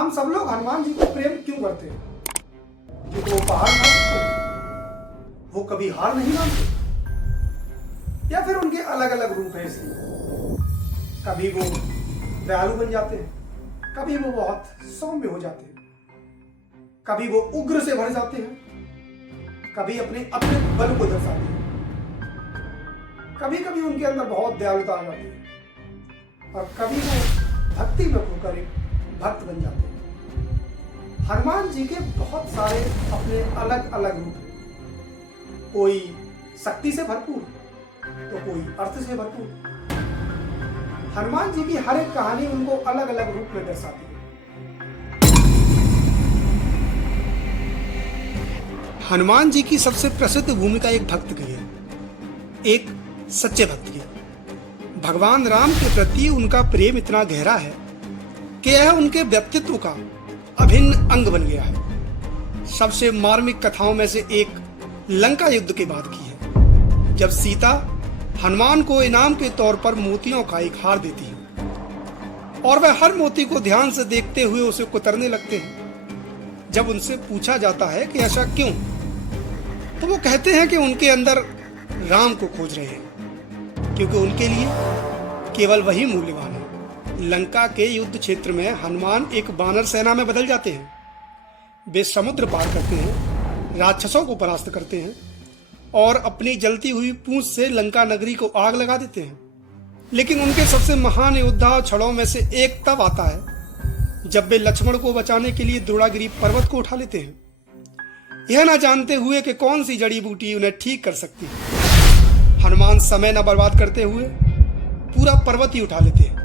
हम सब लोग हनुमान जी को प्रेम क्यों करते हैं? क्योंकि वो पहाड़ खा सकते हैं, वो कभी हार नहीं मानते, या फिर उनके अलग अलग रूप हैं इसलिए। कभी वो दयालु बन जाते हैं, कभी वो बहुत सौम्य हो जाते हैं, कभी वो उग्र से भर जाते हैं, कभी अपने अपने बल को दर्शाते हैं, कभी कभी उनके अंदर बहुत दयालुता आ जाती है, और कभी वो भक्ति में होकर एक भक्त बन जाते हैं। हनुमान जी के बहुत सारे अपने अलग अलग रूप हैं। कोई शक्ति से भरपूर तो कोई अर्थ से भरपूर। हनुमान जी की हर एक कहानी उनको अलग अलग रूप में दर्शाती है। हनुमान जी की सबसे प्रसिद्ध भूमिका एक भक्त की है, एक सच्चे भक्त की। भगवान राम के प्रति उनका प्रेम इतना गहरा है कि यह उनके व्यक्तित्व का अभिन्न अंग बन गया है। सबसे मार्मिक कथाओं में से एक लंका युद्ध के बाद की है, जब सीता हनुमान को इनाम के तौर पर मोतियों का एक हार देती है और वह हर मोती को ध्यान से देखते हुए उसे कुतरने लगते हैं। जब उनसे पूछा जाता है कि ऐसा क्यों, तो वो कहते हैं कि उनके अंदर राम को खोज रहे हैं, क्योंकि उनके लिए केवल वही मूल्यवान है। लंका के युद्ध क्षेत्र में हनुमान एक वानर सेना में बदल जाते हैं। वे समुद्र पार करते हैं, राक्षसों को परास्त करते हैं और अपनी जलती हुई पूंछ से लंका नगरी को आग लगा देते हैं। लेकिन उनके सबसे महान योद्धा क्षणों में से एक तब आता है जब वे लक्ष्मण को बचाने के लिए द्रोणागिरी पर्वत को उठा लेते हैं, यह ना जानते हुए कि कौन सी जड़ी बूटी उन्हें ठीक कर सकती है। हनुमान समय न बर्बाद करते हुए पूरा पर्वत ही उठा लेते हैं।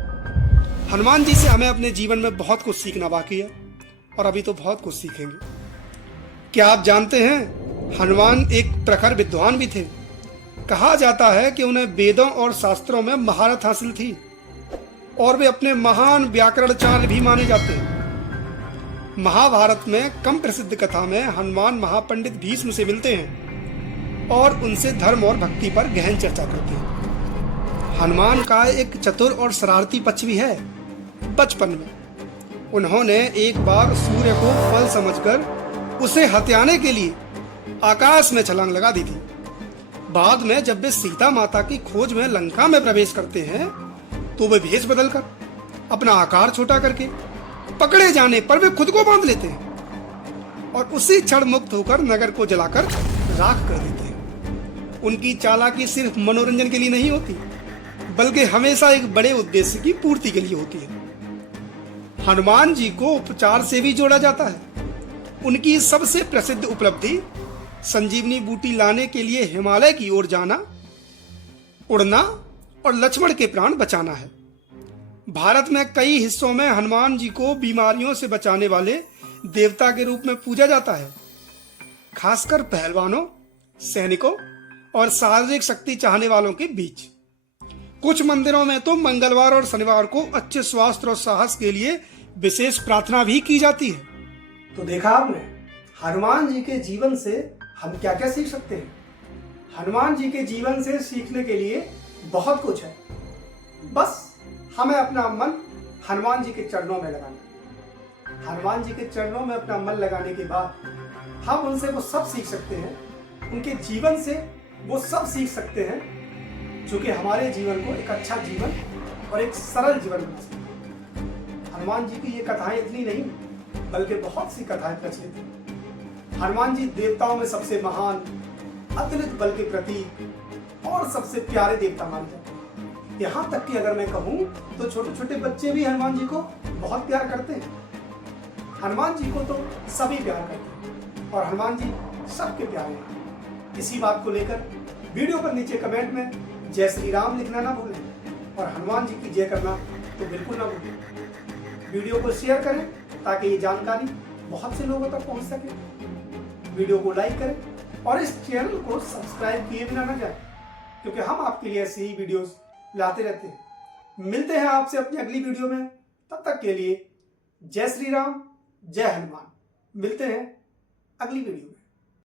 हनुमान जी से हमें अपने जीवन में बहुत कुछ सीखना बाकी है, और अभी तो बहुत कुछ सीखेंगे। क्या आप जानते हैं, हनुमान एक प्रखर विद्वान भी थे। कहा जाता है कि उन्हें वेदों और शास्त्रों में महारत हासिल थी और वे अपने महान व्याकरणचार्य भी माने जाते हैं। महाभारत में कम प्रसिद्ध कथा में हनुमान महापंडित भीष्म से मिलते हैं और उनसे धर्म और भक्ति पर गहन चर्चा करते हैं। हनुमान का एक चतुर और शरारती पक्ष भी है। बचपन में उन्होंने एक बार सूर्य को फल समझकर उसे हत्याने के लिए आकाश में छलांग लगा दी थी। बाद में जब वे सीता माता की खोज में लंका में प्रवेश करते हैं, तो वे भेष बदलकर अपना आकार छोटा करके पकड़े जाने पर वे खुद को बांध लेते हैं और उसी क्षण मुक्त होकर नगर को जलाकर राख कर देते हैं। उनकी चालाकी सिर्फ मनोरंजन के लिए नहीं होती, बल्कि हमेशा एक बड़े उद्देश्य की पूर्ति के लिए होती है। हनुमान जी को उपचार से भी जोड़ा जाता है। उनकी सबसे प्रसिद्ध उपलब्धि संजीवनी बूटी लाने के लिए हिमालय की ओर जाना, उड़ना और लक्ष्मण के प्राण बचाना है। भारत में कई हिस्सों में हनुमान जी को बीमारियों से बचाने वाले देवता के रूप में पूजा जाता है। खासकर पहलवानों, सैनिकों और शारीरिक शक्ति चाहने वालों के बीच। कुछ मंदिरों में तो मंगलवार और शनिवार को अच्छे स्वास्थ्य और साहस के लिए विशेष प्रार्थना भी की जाती है। तो देखा आपने, हनुमान जी के जीवन से हम क्या क्या सीख सकते हैं। हनुमान जी के जीवन से सीखने के लिए बहुत कुछ है। बस हमें अपना मन हनुमान जी के चरणों में लगाना है। हनुमान जी के चरणों में अपना मन लगाने के बाद हम उनसे वो सब सीख सकते हैं, उनके जीवन से वो सब सीख सकते हैं जो कि हमारे जीवन को एक अच्छा जीवन और एक सरल जीवन बना सकते हैं। हनुमान जी की ये कथाएं इतनी नहीं, बल्कि बहुत सी कथाएं प्रचलित हैं। हनुमान जी देवताओं में सबसे महान, अतुलित बल के प्रतीक और सबसे प्यारे देवता माने जाते हैं। यहाँ तक कि अगर मैं कहूँ तो छोटे छोटे बच्चे भी हनुमान जी को बहुत प्यार करते हैं। हनुमान जी को तो सभी प्यार करते हैं और हनुमान जी सबके प्यारे हैं। इसी बात को लेकर वीडियो पर नीचे कमेंट में जय श्री राम लिखना ना भूलें और हनुमान जी की जय करना तो बिल्कुल ना भूलें। वीडियो को शेयर करें ताकि ये जानकारी बहुत से लोगों तक पहुंच सके। वीडियो को लाइक करें और इस चैनल को सब्सक्राइब किए बिना ना जाए, क्योंकि हम आपके लिए ऐसी ही वीडियोस लाते रहते हैं। मिलते हैं आपसे अपनी अगली वीडियो में, तब तक के लिए जय श्री राम, जय हनुमान। मिलते हैं अगली वीडियो में।